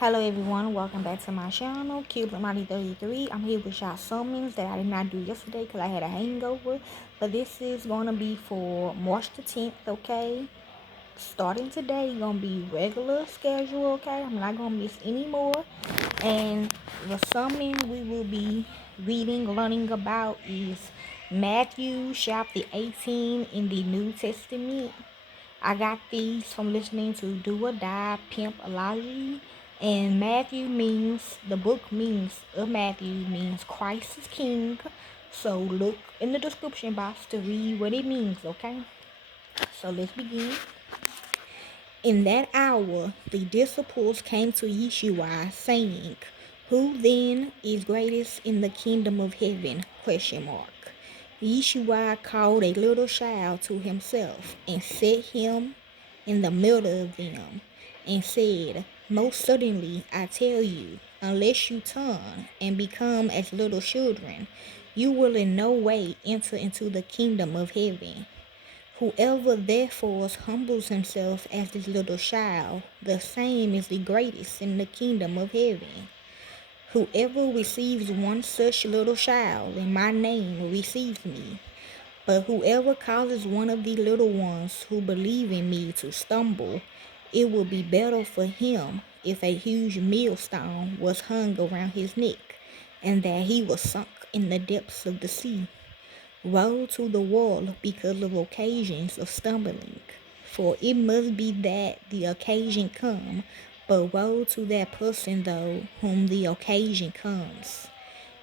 Hello everyone, welcome back to my channel, Cute Money 33. I'm here with y'all summons that I did not do yesterday because I had a hangover. But this is going to be for March the 10th, okay? Starting today, going to be regular schedule, okay? I'm not going to miss any more. And the summon we will be learning about is Matthew chapter 18 in the New Testament. I got these from listening to Do or Die, Pimp Elijah. And the book means of Matthew means Christ is King. So look in the description box to read what it means, okay? So let's begin. In that hour, the disciples came to Yeshua, saying, "Who then is greatest in the kingdom of heaven?" Yeshua called a little child to himself and set him in the middle of them, and said, "Most certainly I tell you, unless you turn and become as little children, you will in no way enter into the kingdom of heaven. Whoever therefore humbles himself as this little child, the same is the greatest in the kingdom of heaven. Whoever receives one such little child in my name receives me. But whoever causes one of the little ones who believe in me to stumble, it would be better for him if a huge millstone was hung around his neck, and that he was sunk in the depths of the sea. Woe to the world because of occasions of stumbling, for it must be that the occasion come, but woe to that person though whom the occasion comes.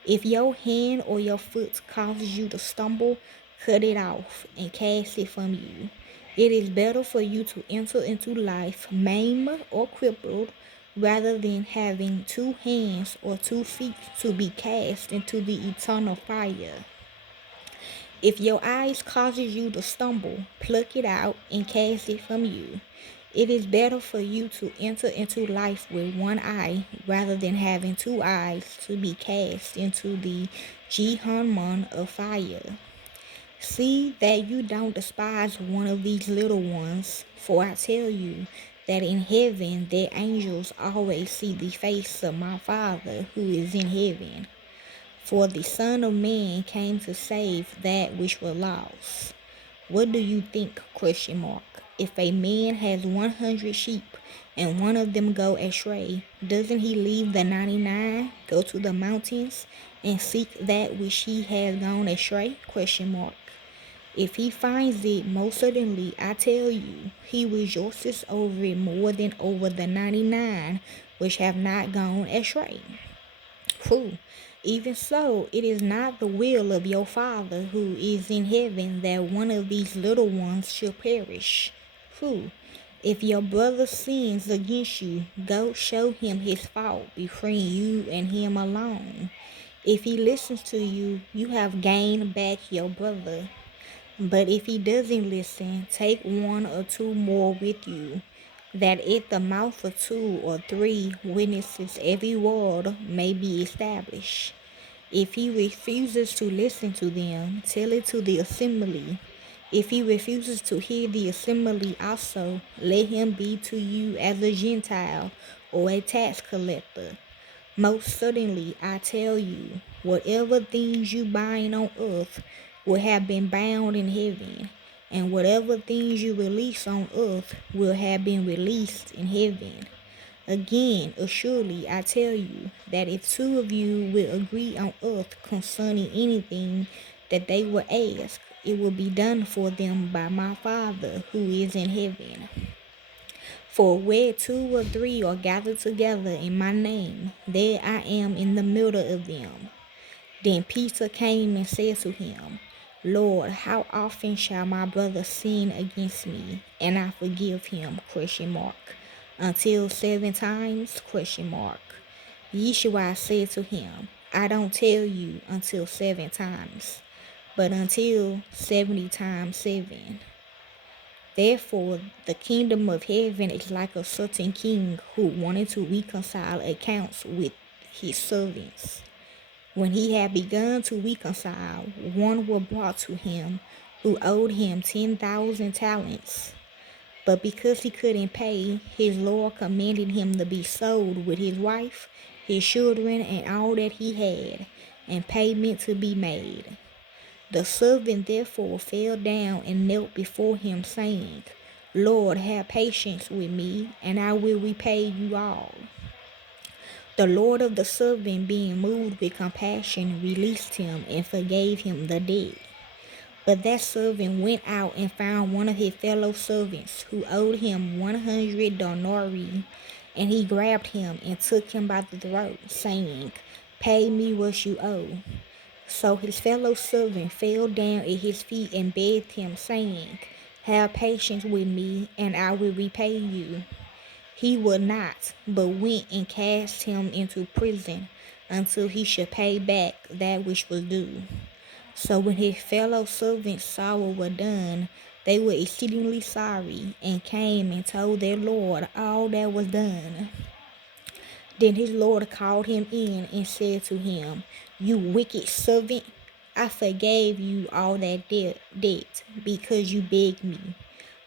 If your hand or your foot causes you to stumble, cut it off and cast it from you. It is better for you to enter into life maimed or crippled rather than having 2 hands or 2 feet to be cast into the eternal fire. If your eyes causes you to stumble, pluck it out and cast it from you. It is better for you to enter into life with one eye rather than having 2 eyes to be cast into the Jehannam of fire. See that you don't despise one of these little ones, for I tell you that in heaven their angels always see the face of my Father who is in heaven. For the Son of Man came to save that which was lost. What do you think? If a man has 100 sheep and one of them go astray, doesn't he leave the 99, go to the mountains, and seek that which he has gone astray? If he finds it, most certainly I tell you, he rejoices over it more than over the 99 which have not gone astray. Even so, it is not the will of your Father who is in heaven that one of these little ones should perish. If your brother sins against you, go show him his fault between you and him alone. If he listens to you, you have gained back your brother. But if he doesn't listen, take 1 or 2 more with you, that at the mouth of 2 or 3 witnesses every word may be established. If he refuses to listen to them, tell it to the assembly. If he refuses to hear the assembly also, let him be to you as a Gentile or a tax collector. Most certainly, I tell you, whatever things you bind on earth will have been bound in heaven, and whatever things you release on earth will have been released in heaven. Again, assuredly, I tell you that if 2 of you will agree on earth concerning anything that they will ask, it will be done for them by my Father who is in heaven. For where 2 or 3 are gathered together in my name, there I am in the middle of them. Then Peter came and said to him, Lord, how often shall my brother sin against me, and I forgive him? Until 7 times? Yeshua said to him, I don't tell you until 7 times, but until 70 times 7. Therefore, the kingdom of heaven is like a certain king who wanted to reconcile accounts with his servants. When he had begun to reconcile, one was brought to him who owed him 10,000 talents. But because he couldn't pay, his Lord commanded him to be sold with his wife, his children, and all that he had, and payment to be made. The servant therefore fell down and knelt before him, saying, Lord, have patience with me, and I will repay you all. The Lord of the servant, being moved with compassion, released him and forgave him the debt. But that servant went out and found one of his fellow servants who owed him 100 denarii, and he grabbed him and took him by the throat, saying, Pay me what you owe. So his fellow servant fell down at his feet and begged him, saying, Have patience with me, and I will repay you. He would not, but went and cast him into prison until he should pay back that which was due. So when his fellow servants saw what was done, they were exceedingly sorry, and came and told their Lord all that was done. Then his Lord called him in and said to him, You wicked servant, I forgave you all that debt because you begged me.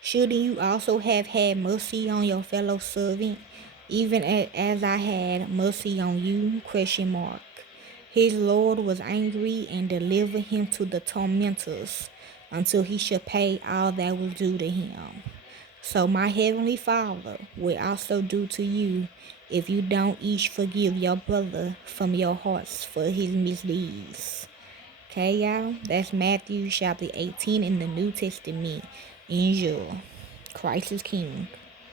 Shouldn't you also have had mercy on your fellow servant, even as I had mercy on you? ? His Lord was angry and delivered him to the tormentors until he should pay all that was due to him. So my heavenly Father will also do to you if you don't each forgive your brother from your hearts for his misdeeds. Okay, y'all? That's Matthew chapter 18 in the New Testament. Enjoy. Christ is King.